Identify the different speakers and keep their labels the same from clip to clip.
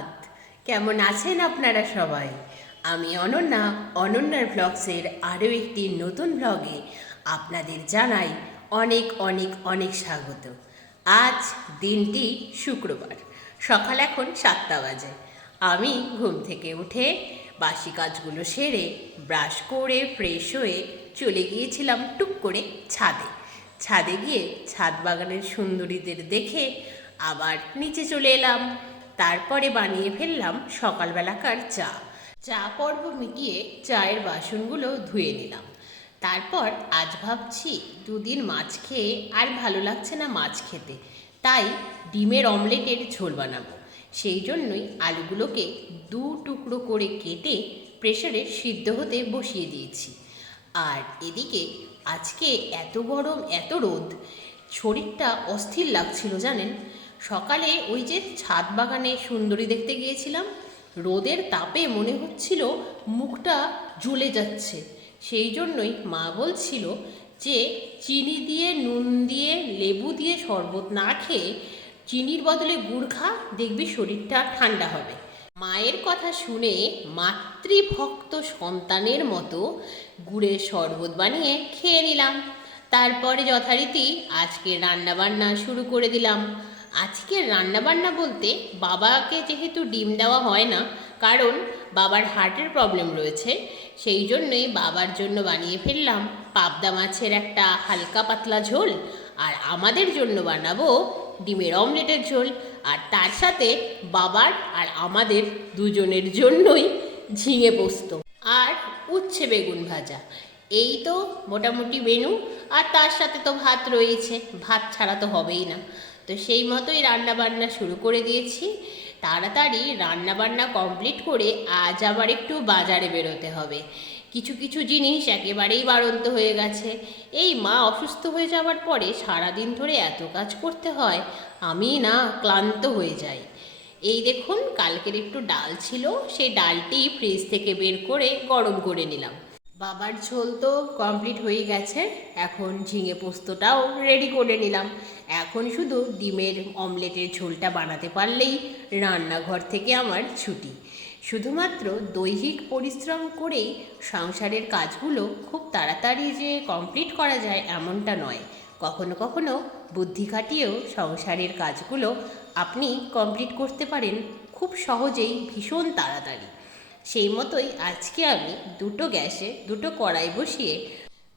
Speaker 1: সুপ্রভাত কেমন আছেন আপনারা সবাই? আমি অনন্যা, অনন্যার ব্লগসের আরও একটি নতুন ব্লগে আপনাদের জানাই অনেক অনেক অনেক স্বাগত। আজ দিনটি শুক্রবার, সকাল এখন সাতটা বাজে। আমি ঘুম থেকে উঠে বাসি কাজগুলো সেরে, ব্রাশ করে ফ্রেশ হয়ে চলে গিয়েছিলাম টুক করে ছাদে। ছাদে গিয়ে ছাদ বাগানের সুন্দরীদের দেখে আবার নিচে চলে এলাম। তারপরে বানিয়ে ফেললাম সকালবেলাকার চা। চা পর্ব মিটিয়ে চায়ের বাসনগুলো ধুয়ে নিলাম। তারপর আজ ভাবছি দুদিন মাছ খেয়ে আর ভালো লাগছে না মাছ খেতে। তাই ডিমের অমলেটের ঝোল বানাবো। সেই জন্যই আলুগুলোকে দু টুকরো করে কেটে প্রেশারে সিদ্ধ হতে বসিয়ে দিয়েছি। আর এদিকে আজকে এত গরম, এত রোদ, শরীরটা অস্থির লাগছিল জানেন? সকালে ওই যে ছাদ বাগানে সুন্দরী দেখতে গিয়েছিলাম, রোদের তাপে মনে হচ্ছিল মুখটা জ্বলে যাচ্ছে। সেই জন্যই মা বলছিল যে, চিনি দিয়ে, নুন দিয়ে, লেবু দিয়ে শরবত না খেয়ে চিনির বদলে গুড় খা, দেখবি শরীরটা ঠান্ডা হবে। মায়ের কথা শুনে মাতৃভক্ত সন্তানের মতো গুড়ের শরবত বানিয়ে খেয়ে নিলাম। তারপরে যথারীতি আজকে রান্নাবান্না শুরু করে দিলাম। আজকে রান্নাবান্না বলতে বাবাকে যেহেতু ডিম দেওয়া হয় না, কারণ বাবার হার্টের প্রবলেম রয়েছে, সেই জন্যই বাবার জন্য বানিয়ে ফেললাম পাবদা মাছের একটা হালকা পাতলা ঝোল আর আমাদের জন্য বানাবো ডিমের অমলেটের ঝোল। আর তার সাথে বাবার আর আমাদের দুজনের জন্যই ঝিঙে পোস্ত আর উচ্ছে বেগুন ভাজা। এই তো মোটামুটি মেনু আর তার সাথে তো ভাত রয়েছে, ভাত ছাড়া তো হবেই না। তো সেই মতোই রান্না বান্না শুরু করে দিয়েছি। তাড়াতাড়ি রান্না বান্না কমপ্লিট করে আজ আবার একটু বাজারে বেরোতে হবে। কিছু কিছু জিনিস একেবারেই বাড়ন্ত হয়ে গেছে। এই মা অসুস্থ হয়ে যাওয়ার পরে সারাদিন ধরে এত কাজ করতে হয়, আমি না ক্লান্ত হয়ে যাই। এই দেখুন, কালকের একটু ডাল ছিল, সেই ডালটি ফ্রিজ থেকে বের করে গরম করে নিলাম। বাবার ঝোল তো কমপ্লিট হয়ে গেছে, এখন ঝিঙে পোস্তটাও রেডি করে নিলাম। এখন শুধু ডিমের অমলেটের ঝোলটা বানাতে পারলেই রান্নাঘর থেকে আমার ছুটি। শুধুমাত্র দৈহিক পরিশ্রম করেই সংসারের কাজগুলো খুব তাড়াতাড়ি যে কমপ্লিট করা যায় এমনটা নয়। কখনো কখনো বুদ্ধি খাটিয়েও সংসারের কাজগুলো আপনি কমপ্লিট করতে পারেন খুব সহজেই ভীষণ তাড়াতাড়ি। সেই মতোই আজকে আমি দুটো গ্যাসে, দুটো কড়াই বসিয়ে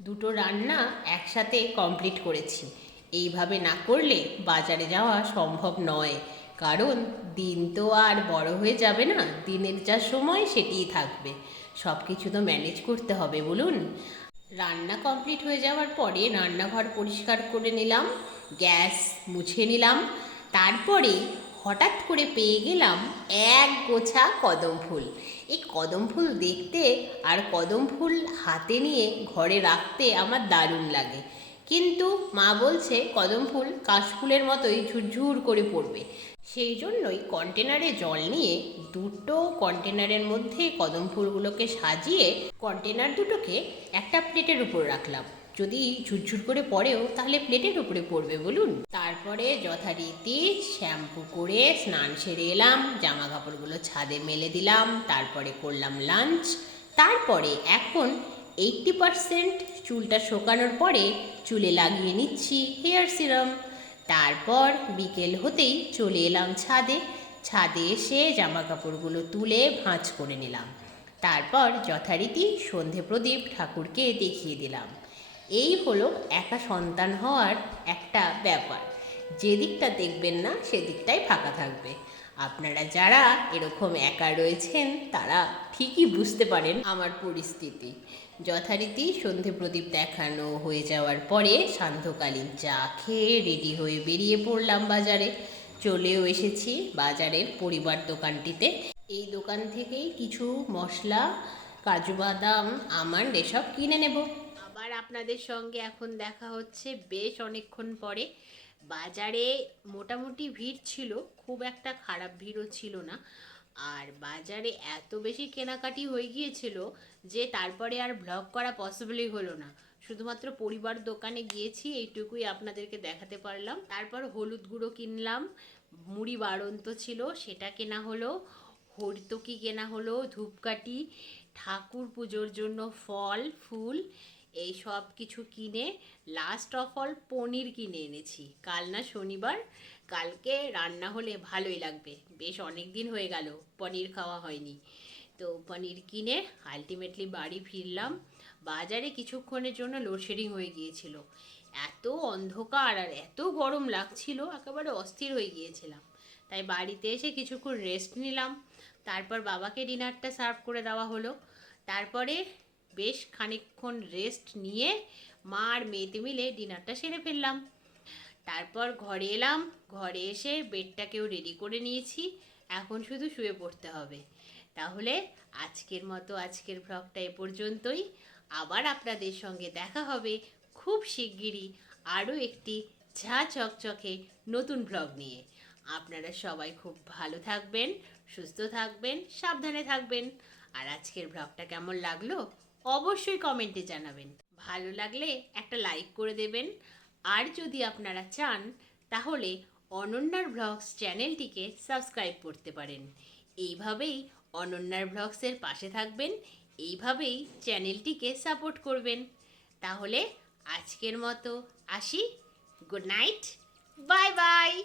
Speaker 1: দুটো রান্না একসাথে কমপ্লিট করেছি। এইভাবে না করলে বাজারে যাওয়া সম্ভব নয়। কারণ দিন তো আর বড় হয়ে যাবে না, দিনের যা সময় সেটিই থাকবে। সব কিছু তো ম্যানেজ করতে হবে, বলুন। রান্না কমপ্লিট হয়ে যাওয়ার পরে রান্নাঘর পরিষ্কার করে নিলাম, গ্যাস মুছে নিলাম, তারপরে হঠাৎ করে পেয়ে গেলাম এক গোছা কদম ফুল। এই কদম ফুল দেখতে আর কদম ফুল হাতে নিয়ে ঘরে রাখতে আমার দারুণ লাগে। কিন্তু মা বলছে, কদম ফুল কাশফুলের মতোই ঝুরঝুর করে পড়বে। সেই জন্যই কন্টেনারে জল নিয়ে দুটো কন্টেনারের মধ্যে কদম ফুলগুলোকে সাজিয়ে কন্টেনার দুটোকে একটা প্লেটের উপর রাখলাম। যদি ঝুরঝুর করে পড়েও তাহলে প্লেটের উপরে পড়বে, বলুন। তারপরে যথারীতি শ্যাম্পু করে স্নান সেরে এলাম জামা কাপড়গুলো ছাদে মেলে দিলাম, তারপরে করলাম লাঞ্চ। তারপরে এখন এইটটি পারসেন্ট চুলটা শোকানোর পরে চুলে লাগিয়ে নিচ্ছি হেয়ার সিরাম। তারপর বিকেল হতেই চলে এলাম ছাদে। ছাদে এসে জামা কাপড়গুলো তুলে ভাঁজ করে নিলাম। তারপর যথারীতি সন্ধে প্রদীপ ঠাকুরকে দেখিয়ে দিলাম। এই হলো একা সন্তান হওয়ার একটা ব্যাপার। যে দিকটা দেখবেন না সেদিকটাই ফাঁকা থাকবে। আপনারা যারা এরকম একা রয়েছেন, তারা ঠিকই বুঝতে পারেন আমার পরিস্থিতি। যথারীতি সন্ধে প্রদীপ দেখানো হয়ে যাওয়ার পরে সান্ধ্যকালীন চা খেয়ে রেডি হয়ে বেরিয়ে পড়লাম বাজারে। চলেও এসেছি বাজারের পরিবার দোকানটিতে। এই দোকান থেকেই কিছু মশলা, কাজু বাদাম, আমান্ড এসব কিনে নেব। আবার আপনাদের সঙ্গে এখন দেখা হচ্ছে বেশ অনেকক্ষণ পরে। বাজারে মোটামুটি ভিড় ছিল, খুব একটা খারাপ ভিড়ও ছিল না। আর বাজারে এত বেশি কেনাকাটি হয়ে গিয়েছিল যে তারপরে আর ব্লগ করা পসিবলই হলো না। শুধুমাত্র পরিবার দোকানে গিয়েছি, এইটুকুই আপনাদেরকে দেখাতে পারলাম। তারপর হলুদ গুঁড়ো কিনলাম, মুড়ি বাড়ন্ত ছিল, সেটা কেনা হলো, হরিতকি কেনা হলো, ধূপকাঠি, ঠাকুর পুজোর জন্য ফল, ফুল এই সব কিছু কিনে লাস্ট অফ অল পনির কিনে এনেছি। কাল না শনিবার, কালকে রান্না হলে ভালোই লাগবে। বেশ অনেক দিন হয়ে গেল, পনির খাওয়া হয়নি। তো পনির কিনে আলটিমেটলি বাড়ি ফিরলাম। বাজারে কিছুক্ষণের জন্য লোডশেডিং হয়ে গিয়েছিল। এত অন্ধকার আর এত গরম লাগছিল, একেবারে অস্থির হয়ে গিয়েছিলাম। তাই বাড়িতে এসে কিছুক্ষণ রেস্ট নিলাম। তারপর বাবাকে ডিনারটা সার্ভ করে দেওয়া হলো। তারপরে বেশ খানিকক্ষণ রেস্ট নিয়ে মা আর মেয়েতে মিলে ডিনারটা সেরে ফেললাম। তারপর ঘরে এলাম, ঘরে এসে বেডটাকেও রেডি করে নিয়েছি। এখন শুধু শুয়ে পড়তে হবে। তাহলে আজকের মতো আজকের ভ্লগটা এ পর্যন্তই। আবার আপনাদের সঙ্গে দেখা হবে খুব শিগগিরই আরও একটি ঝা চকচকে নতুন ভ্লগ নিয়ে। আপনারা সবাই খুব ভালো থাকবেন, সুস্থ থাকবেন, সাবধানে থাকবেন। আর আজকের ভ্লগটা কেমন লাগল? অবশ্যই কমেন্টে জানাবেন। ভালো লাগলে একটা লাইক করে দেবেন। আর যদি আপনারা চান, তাহলে অনন্যার ব্লগস চ্যানেলটিকে সাবস্ক্রাইব করতে পারেন। এইভাবেই অনন্যার ব্লগসের পাশে থাকবেন, এইভাবেই চ্যানেলটিকে সাপোর্ট করবেন। তাহলে আজকের মতো আসি। Good night. Bye bye.